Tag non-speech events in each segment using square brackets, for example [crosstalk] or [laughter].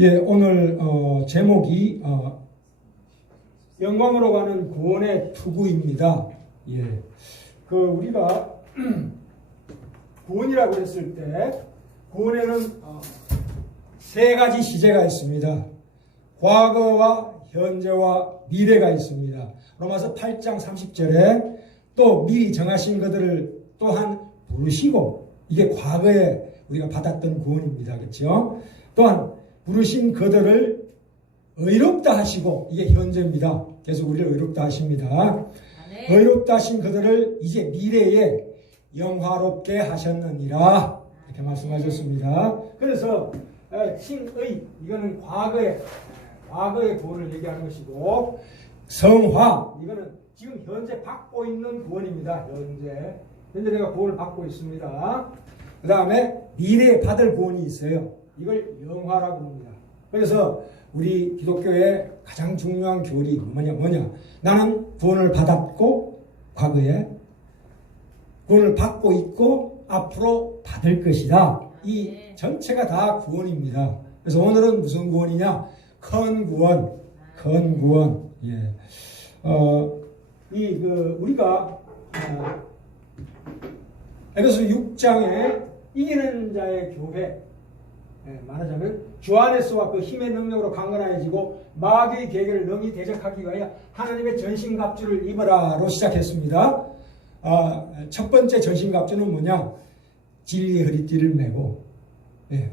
예, 오늘 어, 제목이 어, 영광으로 가는 구원의 투구입니다. 예, 그 우리가 [clears throat] 구원이라고 했을 때 구원에는 어, 세 가지 시제가 있습니다. 과거와 현재와 미래가 있습니다. 로마서 8장 30절에 또 미리 정하신 것들을 또한 부르시고 이게 과거에 우리가 받았던 구원입니다. 그렇죠? 또한 부르신 그들을 의롭다 하시고 이게 현재입니다. 계속 우리를 의롭다 하십니다. 아멘. 의롭다 하신 그들을 이제 미래에 영화롭게 하셨느니라 이렇게 말씀하셨습니다. 그래서 에, 신의 이거는 과거의 과거의 구원을 얘기하는 것이고 성화 이거는 지금 현재 받고 있는 구원입니다. 현재 현재 내가 구원을 받고 있습니다. 그 다음에 미래에 받을 구원이 있어요. 이걸 영화라고 합니다. 그래서 우리 기독교의 가장 중요한 교리 뭐냐 뭐냐 나는 구원을 받았고 과거에 구원을 받고 있고 앞으로 받을 것이다. 이 전체가 다 구원입니다. 그래서 오늘은 무슨 구원이냐? 큰 구원, 큰 구원. 예. 어, 이, 그, 우리가, 어, 에베소 6장에 이기는 자의 교회, 예, 말하자면 주 안에서와 그 힘의 능력으로 강건해지고 마귀의 계계를 능히 대적하기 위하여 하나님의 전신갑주를 입으라로 시작했습니다. 아, 첫 번째 전신갑주는 뭐냐? 진리의 허리띠를 메고,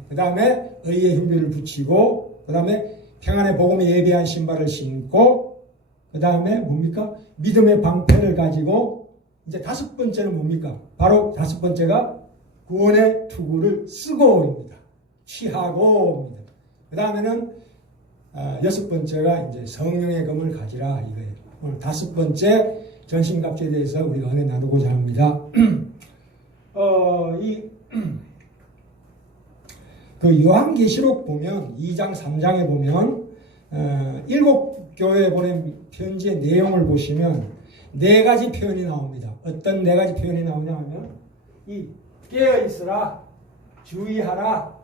그 다음에 의의 흉비를 붙이고, 그 다음에 평안의 복음에 예비한 신발을 신고, 그 다음에 뭡니까? 믿음의 방패를 가지고, 이제 다섯 번째는 뭡니까? 바로 다섯 번째가 구원의 투구를 쓰고입니다. 취하고입니다. 그 다음에는 아, 여섯 번째가 이제 성령의 검을 가지라 이거예요. 오늘 다섯 번째 전신갑주에 대해서 우리가 은혜 나누고자 합니다. [clears throat] 어, 이, [clears throat] 그 요한계시록 보면 2장 3장에 보면 어, 일곱 교회에 보낸 편지의 내용을 보시면 네 가지 표현이 나옵니다. 어떤 네 가지 표현이 나오냐 하면 이 깨어 있으라 주의하라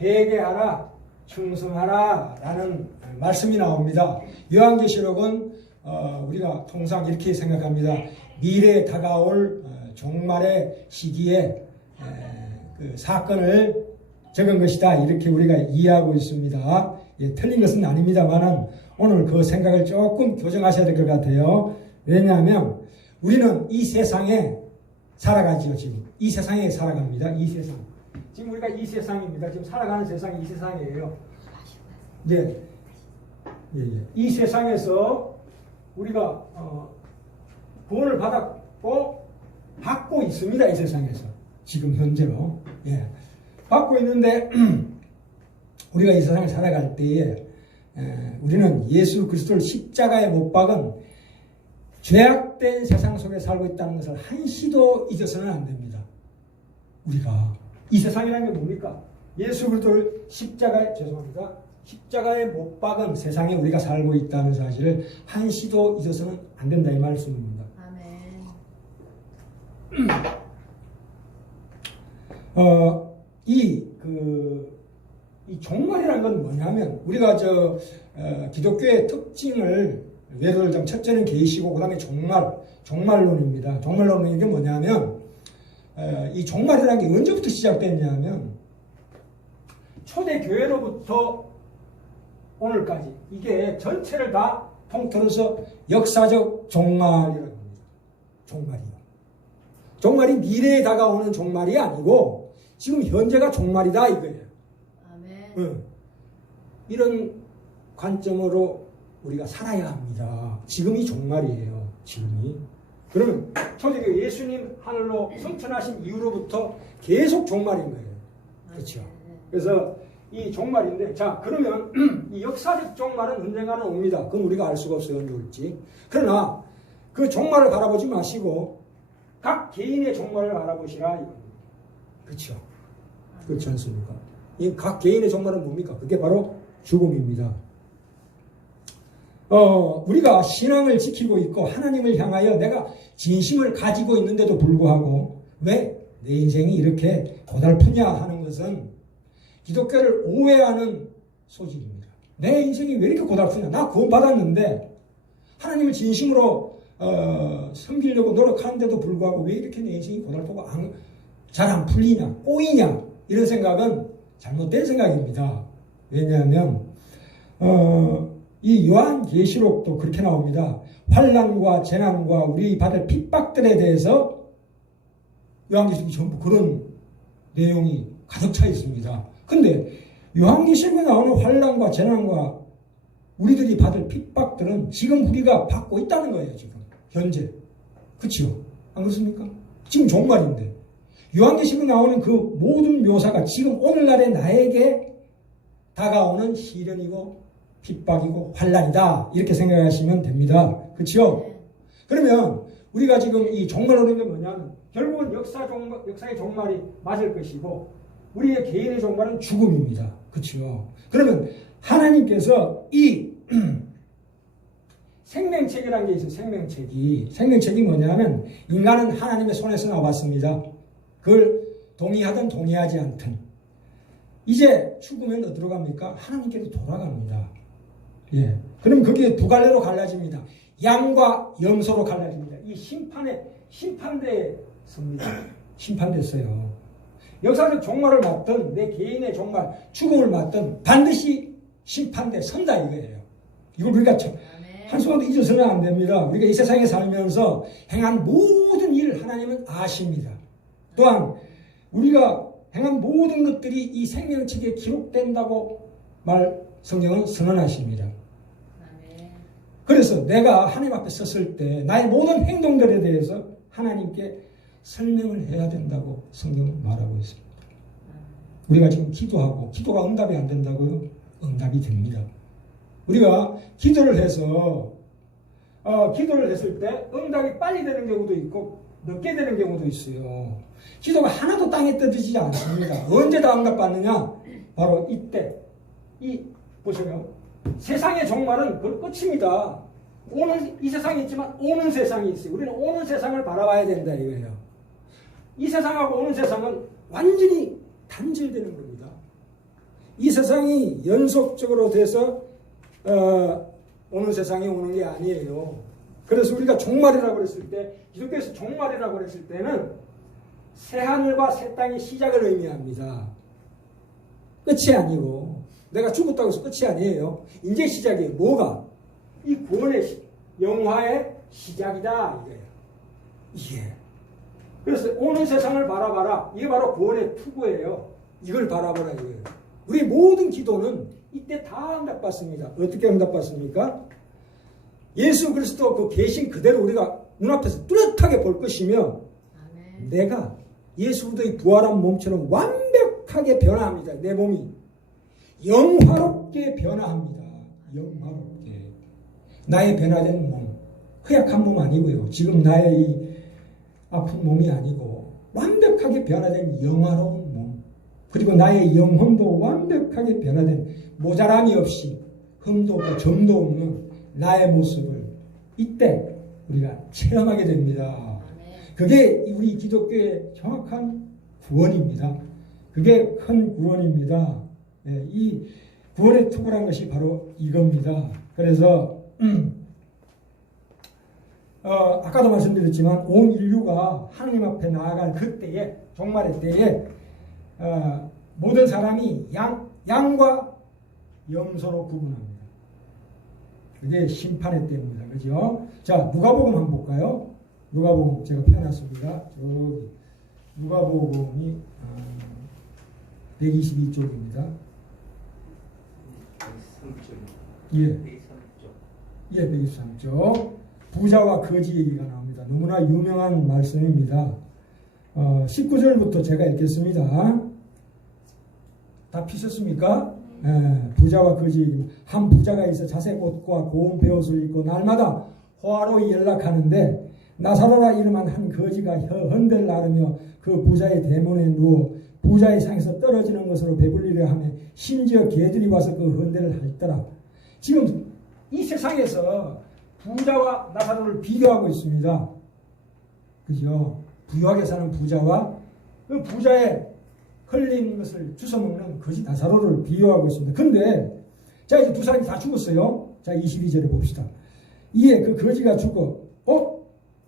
회개하라 충성하라 라는 말씀이 나옵니다. 요한계시록은 어, 우리가 통상 이렇게 생각합니다. 미래에 다가올 어, 종말의 시기에 에, 그 사건을 적은 것이다. 이렇게 우리가 이해하고 있습니다. 예, 틀린 것은 아닙니다만은 오늘 그 생각을 조금 교정하셔야 될 것 같아요. 왜냐하면 우리는 이 세상에 살아가지요, 지금. 이 세상에 살아갑니다. 이 세상. 지금 우리가 이 세상입니다. 지금 살아가는 세상이 이 세상이에요. 네. 예, 예. 이 세상에서 우리가 어, 구원을 받았고 받고 있습니다. 이 세상에서 지금 현재로 예. 받고 있는데 [clears throat] 우리가 이 세상을 살아갈 때에 에, 우리는 예수 그리스도를 십자가에 못 박은 죄악된 세상 속에 살고 있다는 것을 한시도 잊어서는 안 됩니다. 우리가 이 세상이라는 게 뭡니까? 예수 그리스도를 십자가에 죄송합니다. 십자가에 못 박은 세상에 우리가 살고 있다는 사실을 한시도 잊어서는 안 된다 이 말씀입니다. 아멘. 어, 이, 그, 이 종말이라는 건 뭐냐면, 우리가 저, 어, 기독교의 특징을 예를 들자면 첫째는 계시고, 그 다음에 종말, 종말론입니다. 종말론은 이게 뭐냐면, 어, 이 종말이라는 게 언제부터 시작됐냐면, 초대 교회로부터 오늘까지, 이게 전체를 다 통틀어서 역사적 종말이라고 합니다. 종말이요. 종말이 미래에 다가오는 종말이 아니고 지금 현재가 종말이다 이거예요. 아멘. 응. 이런 관점으로 우리가 살아야 합니다. 지금이 종말이에요. 지금이. 그러면 초대교 예수님 하늘로 승천하신 이후로부터 계속 종말인 거예요. 그렇죠. 그래서 이 종말인데 자 그러면 [clears throat] 이 역사적 종말은 언젠가는 옵니다. 그건 우리가 알 수가 없어요. 언제 올지. 그러나 그 종말을 바라보지 마시고 각 개인의 종말을 이겁니다. 그렇죠. 그렇지 않습니까? 이 각 개인의 종말은 뭡니까? 그게 바로 죽음입니다. 어, 우리가 신앙을 지키고 있고 하나님을 향하여 내가 진심을 가지고 있는데도 불구하고 왜 내 인생이 이렇게 고달프냐 하는 것은 기독교를 오해하는 소질입니다. 내 인생이 왜 이렇게 고달프냐? 나 구원 받았는데 하나님을 진심으로 어, 섬기려고 노력하는데도 불구하고 왜 이렇게 내 인생이 고달프고 잘 안 풀리냐, 꼬이냐 이런 생각은 잘못된 생각입니다. 왜냐하면 어, 이 요한계시록도 그렇게 나옵니다. 환란과 재난과 우리 받을 핍박들에 대해서 요한계시록이 전부 그런 내용이 가득 차 있습니다. 근데 요한계시록에 나오는 환란과 재난과 우리들이 받을 핍박들은 지금 우리가 받고 있다는 거예요, 지금. 현재. 그치요? 안 그렇습니까? 지금 종말인데. 요한계시록에 나오는 그 모든 묘사가 지금 오늘날의 나에게 다가오는 시련이고 핍박이고 환란이다. 이렇게 생각하시면 됩니다. 그치요? 그러면 우리가 지금 이 종말하는 게 뭐냐면 결국은 역사 종말, 역사의 종말이 맞을 것이고 우리의 개인의 종말은 죽음입니다. 그치요? 그러면 하나님께서 이 [clears throat] 생명책이라는 게 있어요. 생명책이. 생명책이 뭐냐면 인간은 하나님의 손에서 나왔습니다. 그걸 동의하든 동의하지 않든. 이제 죽으면 어디로 갑니까? 하나님께로 돌아갑니다. 예. 그럼 그게 두 갈래로 갈라집니다. 양과 염소로 갈라집니다. 이 심판에, 심판대에 섭니다. [clears throat] 심판됐어요. 역사적 종말을 맞든 내 개인의 종말, 죽음을 맞든 반드시 심판대 선다 이거예요. 이걸 우리가 한순간도 잊어서는 안 됩니다. 우리가 이 세상에 살면서 행한 모든 일을 하나님은 아십니다. 또한 우리가 행한 모든 것들이 이 생명책에 기록된다고 말 성경은 선언하십니다. 그래서 내가 하나님 앞에 섰을 때 나의 모든 행동들에 대해서 하나님께 설명을 해야 된다고 성경은 말하고 있습니다. 우리가 지금 기도하고 기도가 응답이 안 된다고요? 응답이 됩니다. 우리가 기도를 해서 어, 기도를 했을 때 응답이 빨리 되는 경우도 있고 늦게 되는 경우도 있어요. 기도가 하나도 땅에 떨어지지 않습니다. 언제 다 응답받느냐? 바로 이때 이 보세요. 세상의 종말은 그 끝입니다. 오는 이 세상이 있지만 오는 세상이 있어요. 우리는 오는 세상을 바라봐야 된다 이거예요. 이 세상하고 오는 세상은 완전히 단절되는 겁니다. 이 세상이 연속적으로 돼서 어, 오는 세상이 오는 게 아니에요. 그래서 우리가 종말이라고 그랬을 때 기독교에서 종말이라고 그랬을 때는 새 하늘과 새 땅의 시작을 의미합니다. 끝이 아니고 내가 죽었다고 해서 끝이 아니에요. 이제 시작이에요. 뭐가? 이 구원의 영화의 시작이다 이거예요. 이게. 그래서 오는 세상을 바라봐라. 이게 바로 구원의 투구예요. 이걸 바라보라 이거예요. 우리 모든 기도는 이때 다 응답받습니다. 어떻게 응답받습니까? 예수 그리스도 그 계신 그대로 우리가 눈앞에서 뚜렷하게 볼 것이며 아멘. 내가 예수 그리스도의 부활한 몸처럼 완벽하게 변화합니다. 내 몸이 영화롭게 변화합니다. 영화롭게 나의 변화된 몸 허약한 몸 아니고요. 지금 나의 이 아픈 몸이 아니고 완벽하게 변화된 영화로운 몸 그리고 나의 영혼도 완벽하게 변화된 모자람이 없이 흠도 없고 점도 없는 나의 모습을 이때 우리가 체험하게 됩니다. 그게 우리 기독교의 정확한 구원입니다. 그게 큰 구원입니다. 예, 이 구원의 투구란 것이 바로 이겁니다. 그래서 음, 어, 아까도 말씀드렸지만 온 인류가 하나님 앞에 나아갈 그때에 종말의 때에 어, 모든 사람이 양, 양과 염소로 구분합니다. 그게 심판의 때입니다. 그죠? 자, 누가복음 한번 볼까요? 누가복음 제가 펴놨습니다. 저기 누가복음이 어, 122쪽입니다. 예. 예, 123쪽. 부자와 거지 얘기가 나옵니다. 너무나 유명한 말씀입니다. 어, 19절부터 제가 읽겠습니다. 다 피셨습니까? 예, 부자와 거지 얘기. 한 부자가 있어 자색 옷과 고운 베옷을 입고 날마다 호화로 연락하는데 나사로라 이름한 한 거지가 혀 흔들 나르며 그 부자의 대문에 누워 부자의 상에서 떨어지는 것으로 배불리려 하며 심지어 개들이 와서 그 흔들을 할더라. 지금 이 세상에서 부자와 나사로를 비교하고 있습니다. 그죠? 부유하게 사는 부자와 그 부자의 흘린 것을 주워먹는 거지 나사로를 비교하고 있습니다. 근데 자, 이제 두 사람이 다 죽었어요. 자, 22절에 봅시다. 이에 그 거지가 죽어. 어?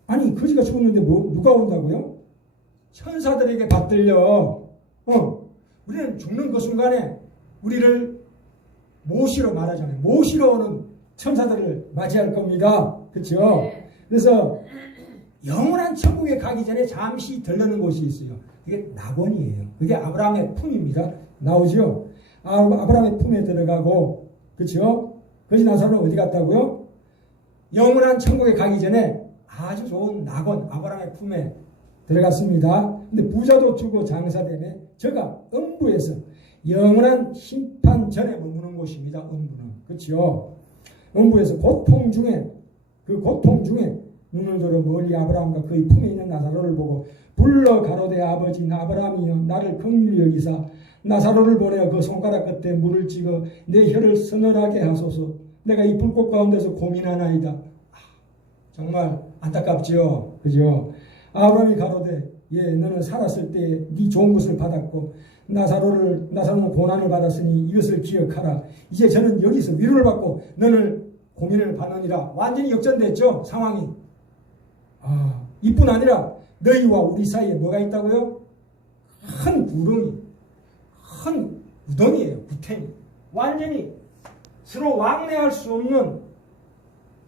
아니, 거지가 죽었는데 뭐, 누가 온다고요? 천사들에게 받들려. 어. 우리는 죽는 그 순간에 우리를 모시러 말하잖아요. 모시러 오는 천사들을 맞이할 겁니다. 그렇죠? 네. 그래서 영원한 천국에 가기 전에 잠시 들르는 곳이 있어요. 그게 낙원이에요. 그게 아브라함의 품입니다. 나오죠? 아, 아브라함의 품에 들어가고, 그렇죠? 거지 나사로는 어디 갔다고요? 영원한 천국에 가기 전에 아주 좋은 낙원, 아브라함의 품에 들어갔습니다. 근데 부자도 주고 장사되네. 저가 음부에서 영원한 심판 전에 머 무는 곳입니다. 음부는. 그렇죠? 음부에서 고통 중에 그 고통 중에 눈을 들어 멀리 아브라함과 그의 품에 있는 나사로를 보고 불러 가로되 아버지 아브라함이여 나를 긍휼히 여기사 나사로를 보내어 그 손가락 끝에 물을 찍어 내 혀를 서늘하게 하소서 내가 이 불꽃 가운데서 고민하나이다 아, 정말 안타깝지요 그죠 아브라함이 가로되 예 너는 살았을 때 네 좋은 것을 받았고 나사로를 나사로는 고난을 받았으니 이것을 기억하라. 이제 저는 여기서 위로를 받고 너를 고민을 받느니라. 완전히 역전됐죠 상황이. 아 이뿐 아니라 너희와 우리 사이에 뭐가 있다고요? 큰 구렁이 큰 우덩이에요 구탱이. 완전히 서로 왕래할 수 없는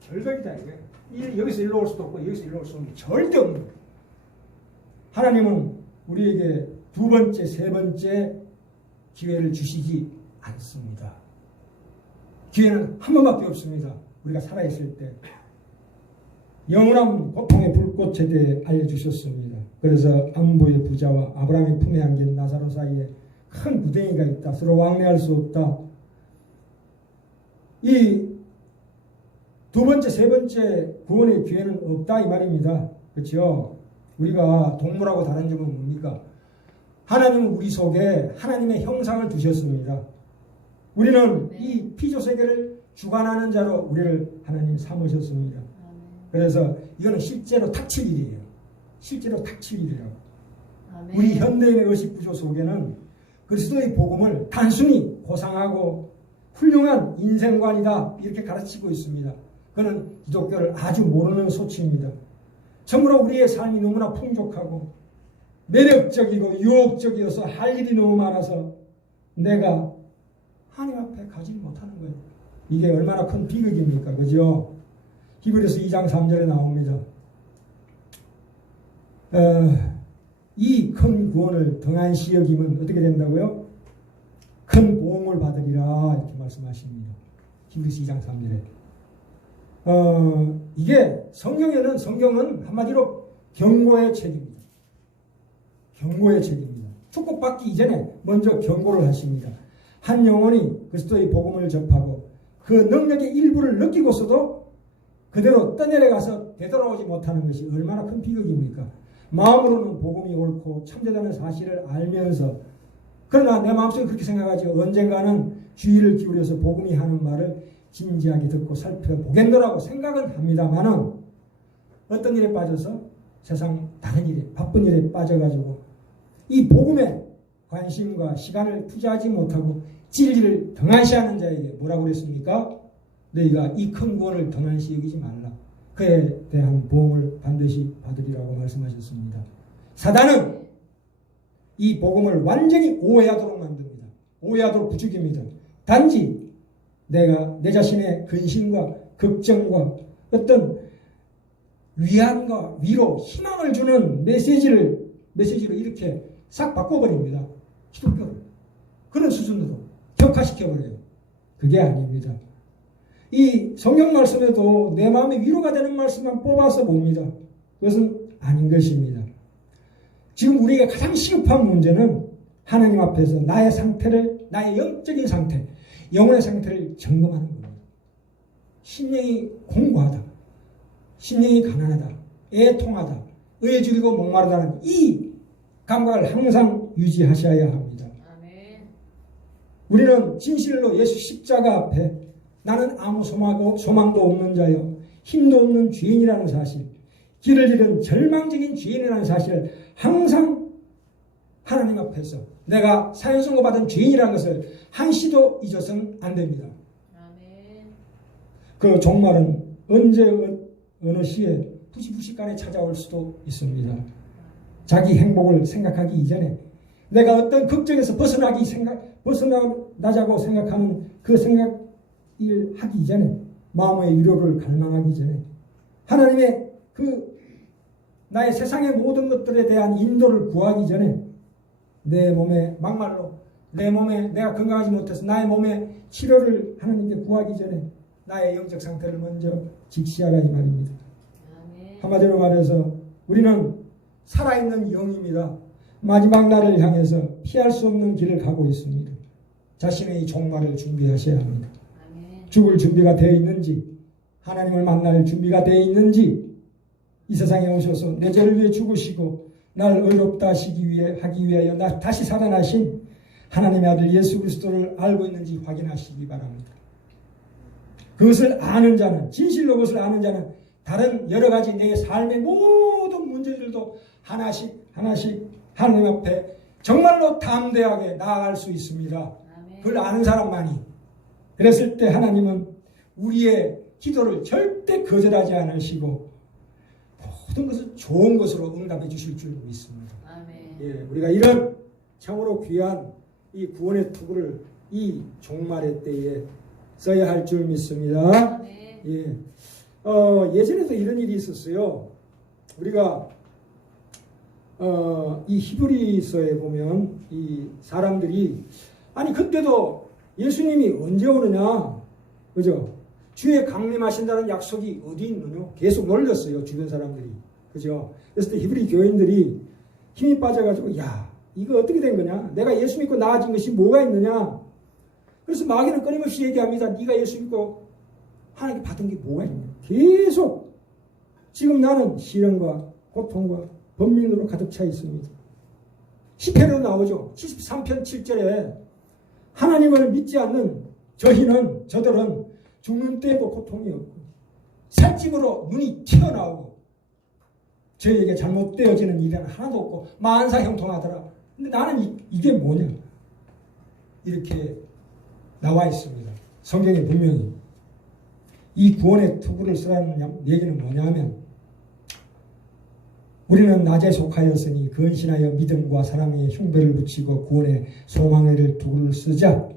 결벽이다 이거예요 이- 여기서 일로 올 수도 없고 여기서 일로 올 수 없는 게 절대 없는 하나님은 우리에게 두 번째 세 번째 기회를 주시지 않습니다 기회는 한 번밖에 없습니다. 우리가 살아있을 때. 영원한 고통의 불꽃에 대해 알려주셨습니다. 그래서 안보의 부자와 아브라함의 품에 안긴 나사로 사이에 큰 구덩이가 있다. 서로 왕래할 수 없다. 이 두 번째, 세 번째 구원의 기회는 없다 이 말입니다. 그렇죠? 우리가 동물하고 다른 점은 뭡니까? 하나님은 우리 속에 하나님의 형상을 두셨습니다. 우리는 이 피조 세계를 주관하는 자로 우리를 하나님 삼으셨습니다. 그래서 이거는 실제로 닥칠 일이에요. 실제로 닥칠 일이라고. 우리 현대인의 의식 구조 속에는 그리스도의 복음을 단순히 고상하고 훌륭한 인생관이다 이렇게 가르치고 있습니다. 그는 기독교를 아주 모르는 소치입니다. 참으로 우리의 삶이 너무나 풍족하고 매력적이고 유혹적이어서 할 일이 너무 많아서 내가 하나님 앞에 가지 못하는 거예요. 이게 얼마나 큰 비극입니까? 그죠? 히브리서 2장 3절에 나옵니다. 어, 이큰 구원을 등한시 여기면 어떻게 된다고요? 큰 보응을 받으리라 이렇게 말씀하십니다. 히브리서 2장 3절에. 어, 이게 성경에는 성경은 한마디로 경고의 책입니다. 경고의 책입니다. 축복받기 이전에 먼저 경고를 하십니다. 한 영혼이 그리스도의 복음을 접하고 그 능력의 일부를 느끼고서도 그대로 떠내려가서 되돌아오지 못하는 것이 얼마나 큰 비극입니까? 마음으로는 복음이 옳고 참되다는 사실을 알면서 그러나 내 마음속에 그렇게 생각하지 언젠가는 주의를 기울여서 복음이 하는 말을 진지하게 듣고 살펴보겠노라고 생각은 합니다만은 어떤 일에 빠져서 세상 다른 일에 바쁜 일에 빠져가지고 이 복음에 관심과 시간을 투자하지 못하고 진리를 등한시하는 자에게 뭐라고 그랬습니까? 너희가 이 큰 구원을 등한시 여기지 말라. 그에 대한 보험을 반드시 받으리라고 말씀하셨습니다. 사단은 이 복음을 완전히 오해하도록 만듭니다. 오해하도록 부추깁니다. 단지 내가 내 자신의 근심과 걱정과 어떤 위안과 위로, 희망을 주는 메시지를 메시지로 이렇게 싹 바꿔버립니다. 기독교를 그런 수준으로 격화시켜버려요. 그게 아닙니다. 이 성경 말씀에도 내 마음에 위로가 되는 말씀만 뽑아서 봅니다. 그것은 아닌 것입니다. 지금 우리가 가장 시급한 문제는 하나님 앞에서 나의 상태를, 나의 영적인 상태, 영혼의 상태를 점검하는 겁니다. 심령이 공고하다. 심령이 가난하다. 애통하다. 줄이고 목마르다는 이 감각을 항상 유지하셔야 합니다. 아멘. 우리는 진실로 예수 십자가 앞에 나는 아무 소망도, 소망도 없는 자요, 힘도 없는 죄인이라는 사실, 길을 잃은 절망적인 죄인이라는 사실을 항상 하나님 앞에서 내가 사형 선고 받은 죄인이라는 것을 한시도 잊어서는 안 됩니다. 그 종말은 언제 어- 어느 시에 부시부시간에 찾아올 수도 있습니다. 자기 행복을 생각하기 이전에 내가 어떤 걱정에서 벗어나기 생각 벗어나자고 생각하는 그 생각을 하기 이전에 마음의 위로를 갈망하기 전에 하나님의 그 나의 세상의 모든 것들에 대한 인도를 구하기 전에 내 몸에 막말로 내 몸에 내가 건강하지 못해서 나의 몸에 치료를 하나님께 구하기 전에 나의 영적 상태를 먼저 직시하라 이 말입니다. 아멘. 한마디로 말해서 우리는 살아있는 영입니다. 마지막 날을 향해서 피할 수 없는 길을 가고 있습니다. 자신의 종말을 준비하셔야 합니다. 아멘. 죽을 준비가 되어 있는지, 하나님을 만날 준비가 되어 있는지, 이 세상에 오셔서 내 죄를 위해 죽으시고, 날 의롭다 하시기 위해, 하기 위하여 나 다시 살아나신 하나님의 아들 예수 그리스도를 알고 있는지 확인하시기 바랍니다. 그것을 아는 자는, 진실로 그것을 아는 자는 다른 여러 가지 내 삶의 모든 문제들도 하나씩, 하나씩 하나님 앞에 정말로 담대하게 나아갈 수 있습니다. 그걸 아는 사람만이. 그랬을 때 하나님은 우리의 기도를 절대 거절하지 않으시고 모든 것을 좋은 것으로 응답해 주실 줄 믿습니다. 아멘. 예, 우리가 이런 참으로 귀한 이 구원의 투구를 이 종말의 때에 써야 할 줄 믿습니다. 아멘. 예. 어, 예전에도 이런 일이 있었어요. 우리가 어, 이 히브리서에 보면 이 사람들이 아니 그때도 예수님이 언제 오느냐, 그죠? 주에 강림하신다는 약속이 어디 있느냐? 계속 놀렸어요 주변 사람들이, 그죠? 그래서 때 히브리 교인들이 힘이 빠져가지고 야 이거 어떻게 된 거냐? 내가 예수 믿고 나아진 것이 뭐가 있느냐? 그래서 마귀는 끊임없이 얘기합니다. 네가 예수 믿고 하나님께 받은 게 뭐가 있냐? 계속 지금 나는 시련과 고통과 번민으로 가득 차 있습니다. 10회로 나오죠. 73편 7절에 하나님을 믿지 않는 저희는 저들은 죽는 때에도 고통이 없고 살집으로 눈이 튀어나오고 저희에게 잘못되어지는 일은 하나도 없고 만사 형통하더라. 근데 나는 이, 이게 뭐냐? 이렇게 나와 있습니다. 성경에 분명히 이 구원의 투구를 쓰라는 얘기는 뭐냐면 우리는 낮에 속하였으니 근신하여 믿음과 사랑의 흉배를 붙이고 구원의 소망의 투구를 쓰자.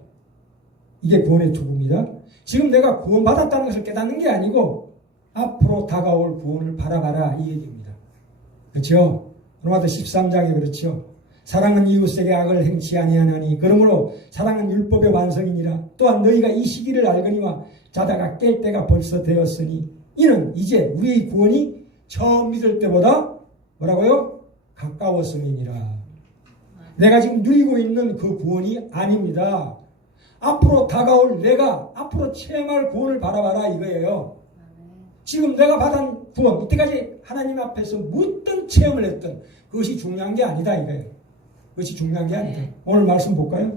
이게 구원의 투구입니다. 지금 내가 구원받았다는 것을 깨닫는 게 아니고 앞으로 다가올 구원을 바라봐라 이 얘기입니다. 그렇죠? 로마서 13장에 그렇죠. 사랑은 이웃에게 악을 행치 아니하나니 그러므로 사랑은 율법의 완성이니라 또한 너희가 이 시기를 알거니와 자다가 깰 때가 벌써 되었으니 이는 이제 우리의 구원이 처음 믿을 때보다 뭐라고요? 가까웠음이니라. 내가 지금 누리고 있는 그 구원이 아닙니다. 앞으로 다가올 내가 앞으로 체험할 구원을 바라봐라 이거예요. 지금 내가 받은 구원, 이때까지 하나님 앞에서 무엇든 체험을 했던 그것이 중요한 게 아니다 이거예요. 그것이 중요한 게 아니다. 네. 오늘 말씀 볼까요?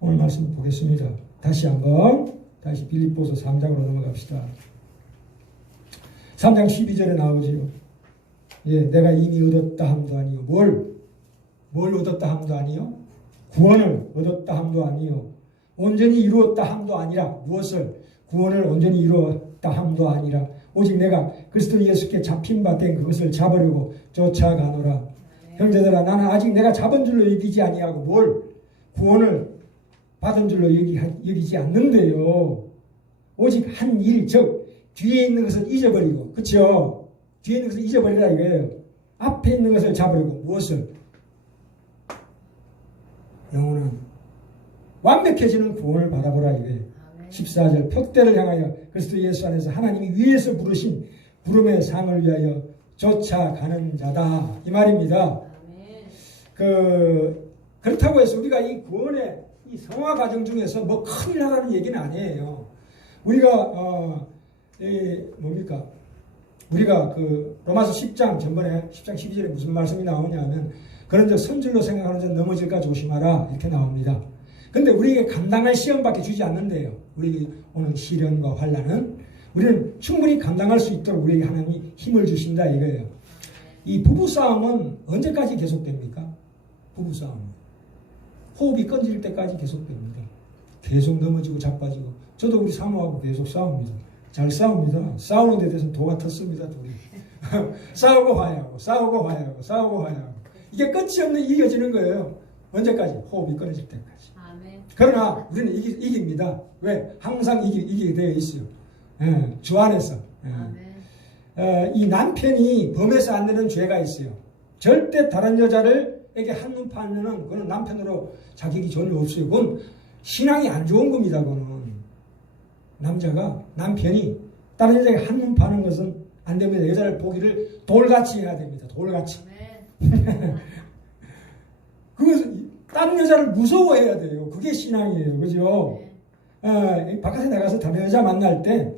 오늘 말씀 보겠습니다. 다시 한번 다시 빌립보서 3장으로 넘어갑시다. 3장 12절에 나오지요. 예, 내가 이미 얻었다 함도 아니요. 뭘? 뭘 얻었다 함도 아니요? 구원을 얻었다 함도 아니요. 온전히 이루었다 함도 아니라 무엇을? 구원을 온전히 이루었다 함도 아니라 오직 내가 그리스도 예수께 잡힌 바 된 그것을 잡으려고 쫓아가노라. 형제들아 나는 아직 내가 잡은 줄로 여기지 아니하고 뭘 구원을 받은 줄로 여기, 여기지 않는데요. 오직 한 일, 즉 뒤에 있는 것을 잊어버리고 그렇죠? 뒤에 있는 것을 잊어버리라 이거예요. 앞에 있는 것을 잡으려고 무엇을? 영혼은 완벽해지는 구원을 바라보라 이거예요. 아멘. 14절 표대를 향하여 그리스도 예수 안에서 하나님이 위에서 부르신 부름의 상을 위하여 쫓아가는 자다 이 말입니다. 그 그렇다고 해서 우리가 이 구원의 이 성화 과정 중에서 뭐 큰일 나라는 얘기는 아니에요. 우리가 어, 이 뭡니까? 우리가 그 로마서 10장 전번에 10장 12절에 무슨 말씀이 나오냐면 그런 저 선줄로 생각하는 자 넘어질까 조심하라 이렇게 나옵니다. 근데 우리에게 감당할 시험밖에 주지 않는데요. 우리에게 오는 시련과 환란은 우리는 충분히 감당할 수 있도록 우리에게 하나님이 힘을 주신다 이거예요. 이 부부 싸움은 언제까지 계속됩니까? 부부 싸움. 호흡이 끊질 때까지 계속됩니다. 계속 넘어지고 자빠지고. 저도 우리 사모하고 계속 싸웁니다. 잘 싸웁니다. 싸우는 데 대해서 도가 텄습니다, 둘이. [laughs] 싸우고 화해하고, 싸우고 화해하고, 싸우고 화해하고. 이게 끝이 없는 이겨지는 거예요. 언제까지? 호흡이 끊어질 때까지. 그러나 우리는 이기, 이깁니다. 왜? 항상 이기, 이기게 되어 있어요. 예, 주 안에서. 예. 아멘. 어, 이 남편이 범해서 안 되는 죄가 있어요. 절대 다른 여자를 에게 한눈 파면은 그건 남편으로 자격이 전혀 없어요. 그건 신앙이 안 좋은 겁니다. 그거는 남자가 남편이 다른 여자에게 한눈 파는 것은 안 됩니다. 여자를 보기를 돌같이 해야 됩니다. 돌같이. 아멘. [laughs] 그것은 다른 여자를 무서워해야 돼요. 그게 신앙이에요. 그죠? 네. 어, 이 바깥에 나가서 다른 여자 만날 때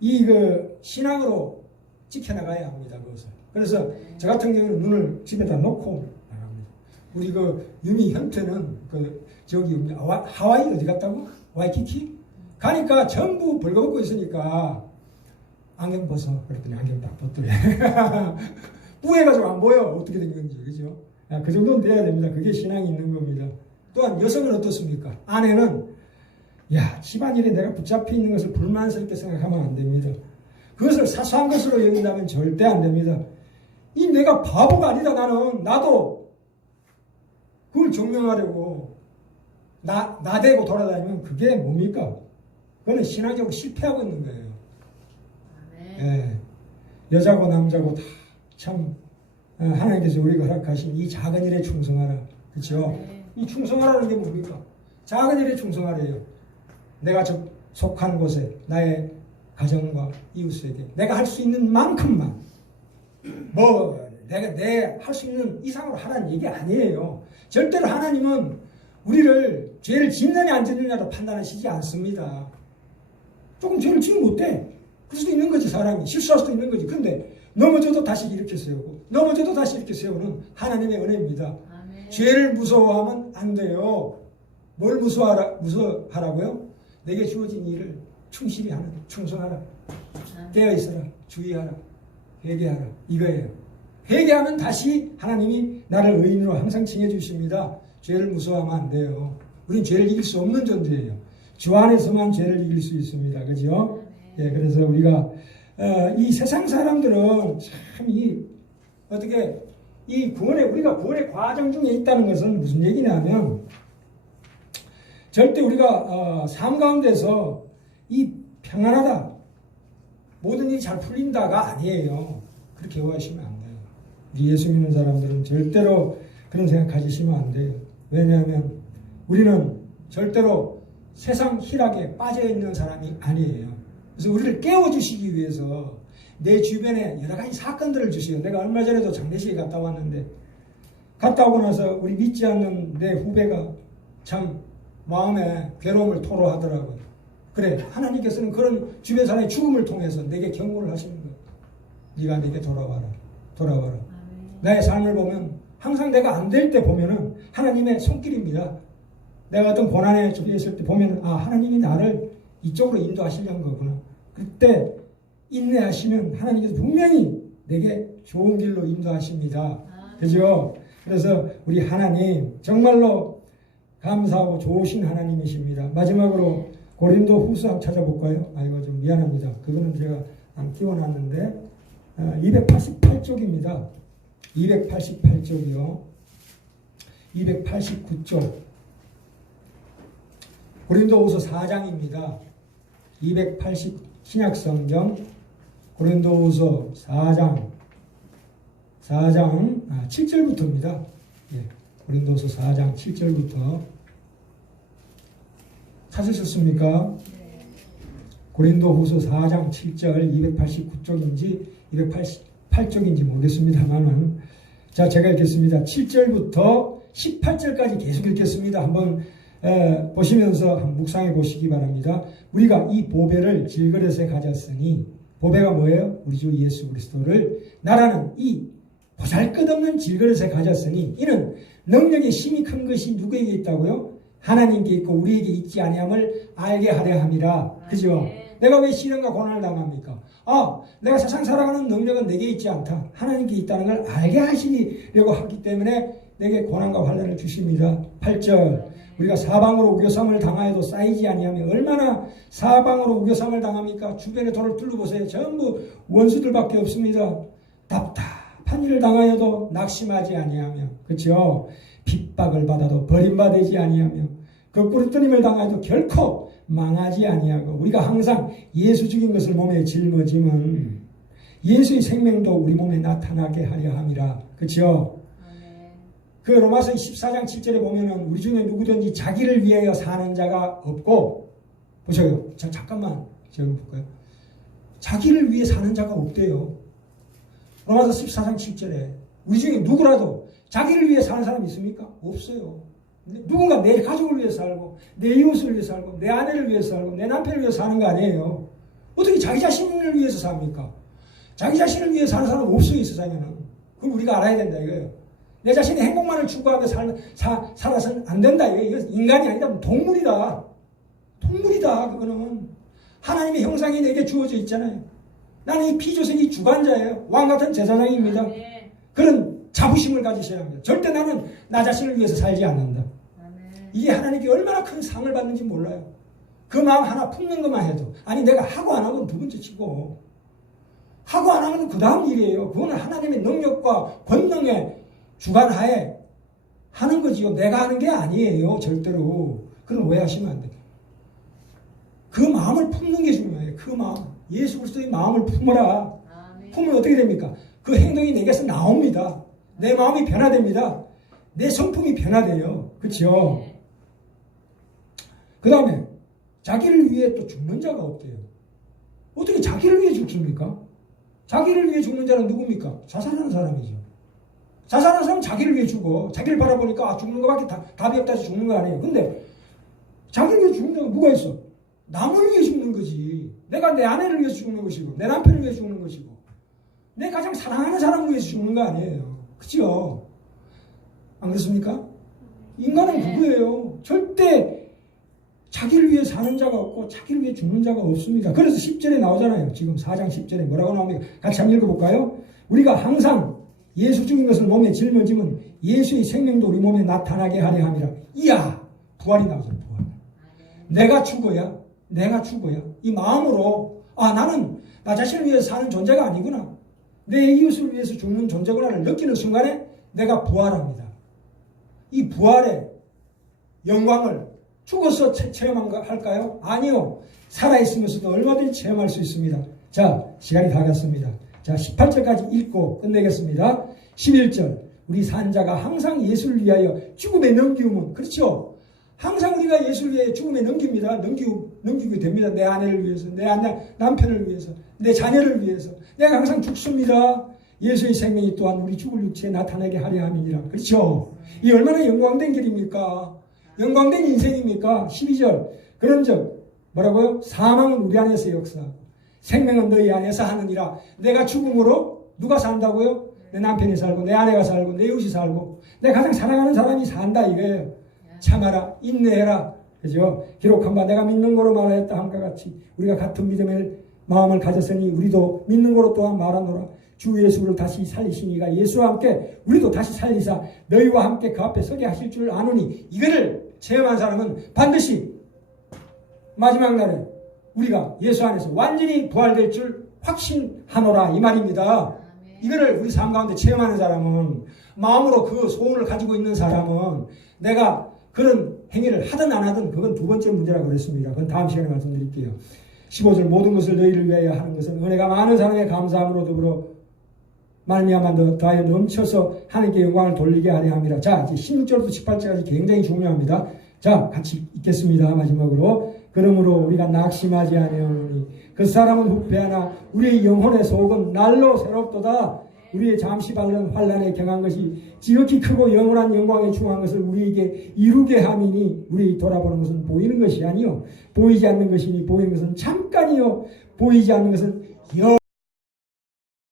이 그 신앙으로 지켜나가야 합니다. 그것을. 그래서 저 같은 경우는 눈을 집에다 놓고 나갑니다. 우리 그 유미 현태는 그 저기 하와- 하와이 어디 갔다고? 와이키키? 가니까 전부 벌거벗고 있으니까 안경 벗어. 그랬더니 안경 딱 벗더래. [laughs] 뿌해가지고 안 보여. 어떻게 된 건지. 그죠? 야, 그 정도는 돼야 됩니다. 그게 신앙이 있는 겁니다. 또한 여성은 어떻습니까? 아내는 야, 집안일에 내가 붙잡혀 있는 것을 불만스럽게 생각하면 안 됩니다. 그것을 사소한 것으로 여긴다면 절대 안 됩니다. 이 내가 바보가 아니다 나는 나도 그걸 증명하려고 나 나대고 돌아다니면 그게 뭡니까? 그거는 신앙적으로 실패하고 있는 거예요. 아멘. 예. 여자고 남자고 다 참 하나님께서 우리가 허락하신 이 작은 일에 충성하라. 그렇죠? 네. 이 충성하라는 게 뭡니까? 작은 일에 충성하래요. 내가 저 속한 곳에 나의 가정과 이웃에게 내가 할 수 있는 만큼만 뭐 내가 내 할 수 있는 이상으로 하라는 얘기 아니에요. 절대로 하나님은 우리를 죄를 짓느냐 안 짓느냐로 판단하시지 않습니다. 조금 죄를 지면 못돼. 그럴 수도 있는 거지 사람이 실수할 수도 있는 거지. 근데 넘어져도 다시 이렇게 세우고 넘어져도 다시 이렇게 세우는 하나님의 은혜입니다. 아멘. 죄를 무서워하면 안 돼요. 뭘 무서워하라, 무서워하라고요? 내게 주어진 일을 충실히 하는, 충성하라. 깨어 있어라. 주의하라. 회개하라. 이거예요. 회개하면 다시 하나님이 나를 의인으로 항상 칭해주십니다. 죄를 무서워하면 안 돼요. 우린 죄를 이길 수 없는 존재예요. 주 안에서만 죄를 이길 수 있습니다. 그죠? 예, 그래서 우리가 어, 이 세상 사람들은 참 이 어떻게 이 구원의 우리가 구원의 과정 중에 있다는 것은 무슨 얘기냐면 절대 우리가 어, 삶 가운데서 이 평안하다 모든 일이 잘 풀린다가 아니에요. 그렇게 오해하시면 안 돼요. 우리 예수 믿는 사람들은 절대로 그런 생각 가지시면 안 돼요. 왜냐하면 우리는 절대로 세상 희락에 빠져 있는 사람이 아니에요. 그래서 우리를 깨워주시기 위해서 내 주변에 여러 가지 사건들을 주세요. 내가 얼마 전에도 장례식에 갔다 왔는데 갔다 오고 나서 우리 믿지 않는 내 후배가 참 마음에 괴로움을 토로하더라고요. 그래 하나님께서는 그런 주변 사람의 죽음을 통해서 내게 경고를 하시는 거예요. 네가 내게 돌아와라. 돌아와라. 아멘. 나의 삶을 보면 항상 내가 안 될 때 보면은 하나님의 손길입니다. 내가 어떤 고난에 처했을 때 보면 아 하나님이 나를 이쪽으로 인도하시려는 거구나. 그때 인내하시면 하나님께서 분명히 내게 좋은 길로 인도하십니다. 아멘. 그죠? 그래서 우리 하나님 정말로 감사하고 좋으신 하나님이십니다. 마지막으로 고린도 후서 한번 찾아볼까요? 아이고 좀 미안합니다. 그거는 제가 안 띄워놨는데 288쪽입니다. 288쪽이요. 289쪽. 고린도후서 4장입니다. 280 신약성경 고린도후서 4장 4장 아, 7절부터입니다. 예, 고린도서 4장 7절부터 찾으셨습니까? 네. 고린도후서 4장 7절 289쪽인지 288쪽인지 모르겠습니다만은 자 제가 읽겠습니다. 7절부터 18절까지 계속 읽겠습니다. 한번 에, 보시면서 묵상해 보시기 바랍니다. 우리가 이 보배를 질그릇에 가졌으니 보배가 뭐예요? 우리 주 예수 그리스도를 나라는 이 보잘것없는 질그릇에 가졌으니 이는 능력의 힘이 큰 것이 누구에게 있다고요? 하나님께 있고 우리에게 있지 아니함을 알게 하려 함이라. 그죠? 아멘. 내가 왜 시련과 고난을 당합니까? 아, 내가 세상 살아가는 능력은 내게 있지 않다. 하나님께 있다는 걸 알게 하시려고 하기 때문에 내게 고난과 환난을 주십니다. 8절. 우리가 사방으로 우겨삼을 당하여도 쌓이지 아니하며 얼마나 사방으로 우겨삼을 당합니까? 주변에 돌을 둘러보세요. 전부 원수들밖에 없습니다. 답답한 일을 당하여도 낙심하지 아니하며 그렇죠? 핍박을 받아도 버림받지 아니하며 거꾸로 뜨림을 당하여도 결코 망하지 아니하고 우리가 항상 예수 죽인 것을 몸에 짊어지면 예수의 생명도 우리 몸에 나타나게 하려 함이라. 그렇죠? 그 로마서 14장 7절에 보면은 우리 중에 누구든지 자기를 위하여 사는 자가 없고 보세요. 자 잠깐만 제가 볼까요? 자기를 위해 사는 자가 없대요. 로마서 14장 7절에 우리 중에 누구라도 자기를 위해 사는 사람이 있습니까? 없어요. 누군가 내 가족을 위해 살고 내 이웃을 위해 살고 내 아내를 위해 살고 내 남편을 위해 사는 거 아니에요. 어떻게 자기 자신을 위해서 삽니까? 자기 자신을 위해 사는 사람 없어요 이 세상에는. 그걸 우리가 알아야 된다 이거예요. 내 자신의 행복만을 추구하며 살, 사, 살아서는 안 된다. 이거 인간이 아니다. 동물이다. 동물이다. 그거는. 하나님의 형상이 내게 주어져 있잖아요. 나는 이 피조sek이 주관자예요. 왕 같은 제사장입니다. 아멘. 그런 자부심을 가지셔야 합니다. 절대 나는 나 자신을 위해서 살지 않는다. 아멘. 이게 하나님께 얼마나 큰 상을 받는지 몰라요. 그 마음 하나 품는 것만 해도. 아니, 내가 하고 안 하고는 두 번째 치고. 하고 안 하면 그 다음 일이에요. 그거는 하나님의 능력과 권능의 주관하에 하는 거지요. 내가 하는 게 아니에요. 절대로. 그건 오해하시면 안 돼요. 그 마음을 품는 게 중요해요. 그 마음. 예수 그리스도의 마음을 품어라. 품으면 어떻게 됩니까? 그 행동이 내게서 나옵니다. 내 마음이 변화됩니다. 내 성품이 변화돼요. 그렇죠? 네. 그 다음에 자기를 위해 또 죽는 자가 없대요. 어떻게 자기를 위해 죽습니까? 자기를 위해 죽는 자는 누굽니까? 자살하는 사람이죠. 자살하는 사람은 자기를 위해 죽어. 자기를 바라보니까 아, 죽는 것밖에 다- 답이 없다 해서 죽는 거 아니에요. 근데 자기를 위해 죽는 자가 누가 있어? 남을 위해 죽는 거지. 내가 내 아내를 위해서 죽는 것이고 내 남편을 위해 죽는 것이고 내 가장 사랑하는 사람을 위해서 죽는 거 아니에요. 그죠? 안 그렇습니까? 인간은 네. 그거예요. 절대 자기를 위해 사는 자가 없고 자기를 위해 죽는 자가 없습니다. 그래서 10절에 나오잖아요. 지금 4장 10절에 뭐라고 나옵니까? 같이 한번 읽어볼까요? 우리가 항상 예수 죽인 것을 몸에 짊어지면 예수의 생명도 우리 몸에 나타나게 하려 함이라. 이야! 부활이 나오잖아요. 부활. 내가 죽어야, 내가 죽어야. 이 마음으로, 아, 나는 나 자신을 위해서 사는 존재가 아니구나. 내 이웃을 위해서 죽는 존재구나를 느끼는 순간에 내가 부활합니다. 이 부활의 영광을 죽어서 체- 체험할까요? 아니요. 살아있으면서도 얼마든지 체험할 수 있습니다. 자, 시간이 다 갔습니다. 자, 18절까지 읽고 끝내겠습니다. 11절. 우리 산자가 항상 예수를 위하여 죽음에 넘기우면, 그렇죠? 항상 우리가 예수를 위해 죽음에 넘깁니다. 넘기고, 넘기게 됩니다. 내 아내를 위해서, 내 아내, 남편을 위해서, 내 자녀를 위해서. 내가 항상 죽습니다. 예수의 생명이 또한 우리 죽을 육체에 나타나게 하려 함이니라. 그렇죠? 이 얼마나 영광된 길입니까? 영광된 인생입니까? 12절. 그런 즉 뭐라고요? 사망은 우리 안에서 역사. 생명은 너희 안에서 하느니라. 내가 죽음으로 누가 산다고요? 내 남편이 살고 내 아내가 살고 내 이웃이 살고 내 가장 사랑하는 사람이 산다 이거예요. 참아라 인내해라. 그죠? 기록한 바 내가 믿는 거로 말하였다 함과 같이 우리가 같은 믿음의 마음을 가졌으니 우리도 믿는 거로 또한 말하노라. 주 예수를 다시 살리시니가 예수와 함께 우리도 다시 살리사 너희와 함께 그 앞에 서게 하실 줄 아노니 이거를 체험한 사람은 반드시 마지막 날에 우리가 예수 안에서 완전히 부활될 줄 확신하노라 이 말입니다. 이거를 우리 삶 가운데 체험하는 사람은 마음으로 그 소원을 가지고 있는 사람은 내가 그런 행위를 하든 안 하든 그건 두 번째 문제라고 그랬습니다. 그건 다음 시간에 말씀드릴게요. 15절 모든 것을 너희를 위하여 하는 것은 은혜가 많은 사람의 감사함으로 더불어 말미암아 너 다하여 넘쳐서 하나님께 영광을 돌리게 하려 함이라. 자, 이제 16절부터 18절까지 굉장히 중요합니다. 자, 같이 읽겠습니다. 마지막으로. 그러므로 우리가 낙심하지 아니하노니 그 사람은 후패하나 우리의 영혼의 속은 날로 새롭도다. 우리의 잠시 밝은 환란에 경한 것이 지극히 크고 영원한 영광에 충한 것을 우리에게 이루게 함이니 우리 돌아보는 것은 보이는 것이 아니요 보이지 않는 것이니 보이는 것은 잠깐이요 보이지 않는 것은 영